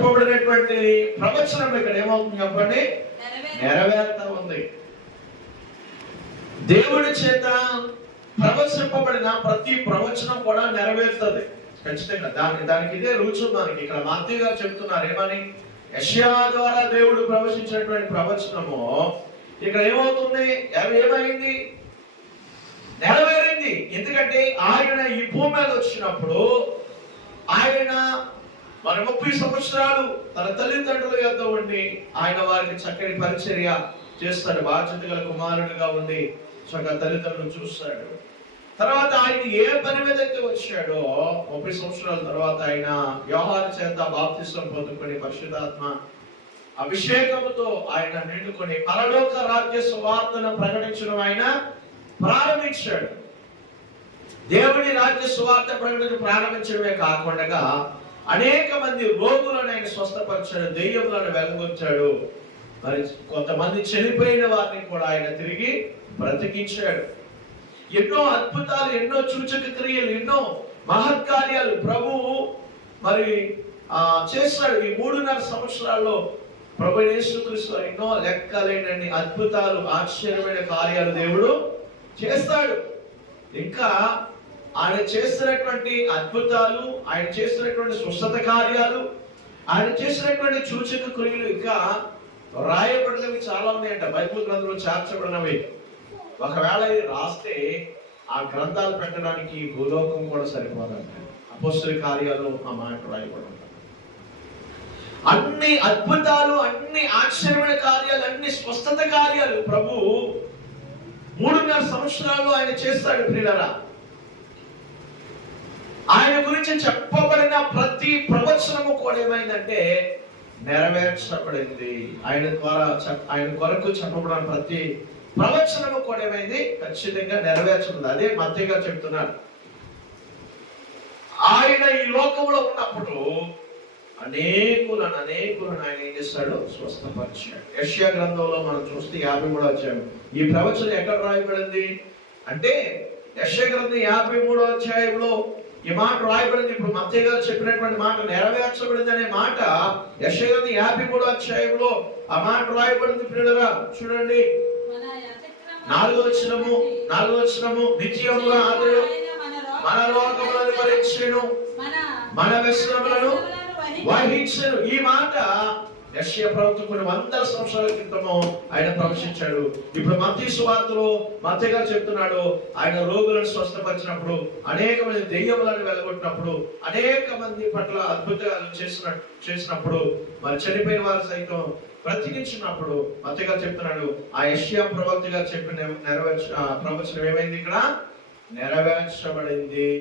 చెప్పబడినటువంటి ప్రవచనం ఇక్కడ ఏమవుతుంది చెప్పండి? నెరవేరు నెరవేరుతా ఉంది. దేవుడి చేత ప్రవచింపబడిన ప్రతి ప్రవచనం కూడా నెరవేరుతుంది. ఖచ్చితంగా. దానికి దానికి ఇదే రుచి మనకి. ఇక్కడ మాత్య గారు చెప్తున్నారు ఏమని? యష్యా ద్వారా దేవుడు ప్రవచించినటువంటి ప్రవచనము. ఇక్కడ ఏమవుతుంది? ఏమైంది? నెరవేరింది. ఎందుకంటే ఆయన ఈ భూమి మీద వచ్చినప్పుడు ఆయన మరి ముప్పై సంవత్సరాలు తన తల్లిదండ్రుల యొక్క ఉండి ఆయన వారికి చక్కని పరిచర్య చేస్తాడు బాధ్యత గల కుమారుడుగా ఉండి చక్కగా తల్లిదండ్రులు చూస్తాడు. తర్వాత ఆయన ఏ పని మీద అయితే వచ్చాడో ముప్పై సంవత్సరాల తర్వాత ఆయన వ్యవహార చేత బాప్తిష్టం పొందుకొని పరిశుధాత్మ అభిషేకముతో ఆయన నిండుకొని పరలోక రాజ్య సువార్తను ప్రకటించడం ఆయన ప్రారంభించాడు. దేవుని రాజ్య సువార్త ప్రకటన ప్రారంభించడమే కాకుండా అనేక మంది రోగులను ఆయన స్వస్థపరిచాడు దెయ్యములను వెలగొచ్చాడు. మరి కొంతమంది చనిపోయిన వారిని కూడా ఆయన తిరిగి బ్రతికించాడు. ఎన్నో అద్భుతాలు ఎన్నో సూచక క్రియలు ఎన్నో మహత్కార్యాలు ప్రభువు మరి ఆ చేస్తాడు ఈ మూడున్నర సంవత్సరాల్లో ప్రభు యేసుక్రీస్తు ఎన్నో లెక్కలేనన్ని అద్భుతాలు ఆశ్చర్యమైన కార్యాలు దేవుడు చేస్తాడు. ఇంకా ఆయన చేస్తున్నటువంటి అద్భుతాలు ఆయన చేస్తున్నటువంటి స్వస్థత కార్యాలు ఆయన చేసినటువంటి సూచక క్రియలు ఇంకా రాయబడినవి చాలా ఉన్నాయంట. బైబుల్ గ్రంథంలో చేర్చబడినవి. ఒకవేళ ఇది రాస్తే ఆ గ్రంథాలు పెట్టడానికి భూలోకం కూడా సరిపోదంట. అపోస్తుల కార్యాలు ఆ మాట రాయబడి అన్ని అద్భుతాలు అన్ని ఆశ్చర్యమైన కార్యాలు అన్ని స్వస్థత కార్యాలు ప్రభు మూడున్నర సంవత్సరాలు ఆయన చేస్తాడు ప్రియులరా. ఆయన గురించి చెప్పబడిన ప్రతి ప్రవచనము కూడా ఏమైందంటే నెరవేర్చబడింది. ఆయన ద్వారా ఆయన కొరకు చెప్పబడిన ప్రతి ప్రవచనము కూడా ఏమైంది? ఖచ్చితంగా నెరవేర్చబడింది. అదే మధ్యగా చెప్తున్నారు. ఆయన ఈ లోకంలో ఉన్నప్పుడు అనేకులను అనేకులను ఆయన ఏం చేస్తాడు? స్వస్థపరిచాడు. యష్యా గ్రంథంలో మనం చూస్తే యాభై మూడో అధ్యాయం. ఈ ప్రవచనం ఎక్కడ రాయబడింది? అంటే యష్యా గ్రంథం యాభై మూడో అధ్యాయంలో ఈ మాట రాయబడింది. ఇప్పుడు మత్తయ్య గారు చెప్పినటువంటి మాట నెరవేర్చబడింది అనే మాట యష్యా యాభై మూడో అధ్యాయంలో ఆ మాట రాయబడింది పిల్లరా. చూడండి. నాలుగో వచ్చినము నాలుగో వచ్చినము నిత్యముగా అతడు మన లోకములను భరించను మన మన వహించను. ఈ మాట యశ్య ప్రభుత్వం కొన్ని వందల సంవత్సరాల క్రితము ఆయన ప్రవేశించాడు. ఇప్పుడు మధ్య సువార్తలో మత్య గారు చెప్తున్నాడు ఆయన రోగులను స్వస్థపరిచినప్పుడు అనేక మంది దెయ్యములను వెలగొట్టినప్పుడు అనేక మంది పట్ల అద్భుతాలు చేసిన చేసినప్పుడు మరి చనిపోయిన వారు సైతం బ్రతికించినప్పుడు మధ్యగా చెప్తున్నాడు ఆ యశ్యా ప్రవక్త గారు చెప్పిన నెరవేర్చ ఆ ప్రవచనం ఏమైంది ఇక్కడ? నెరవేర్చబడింది.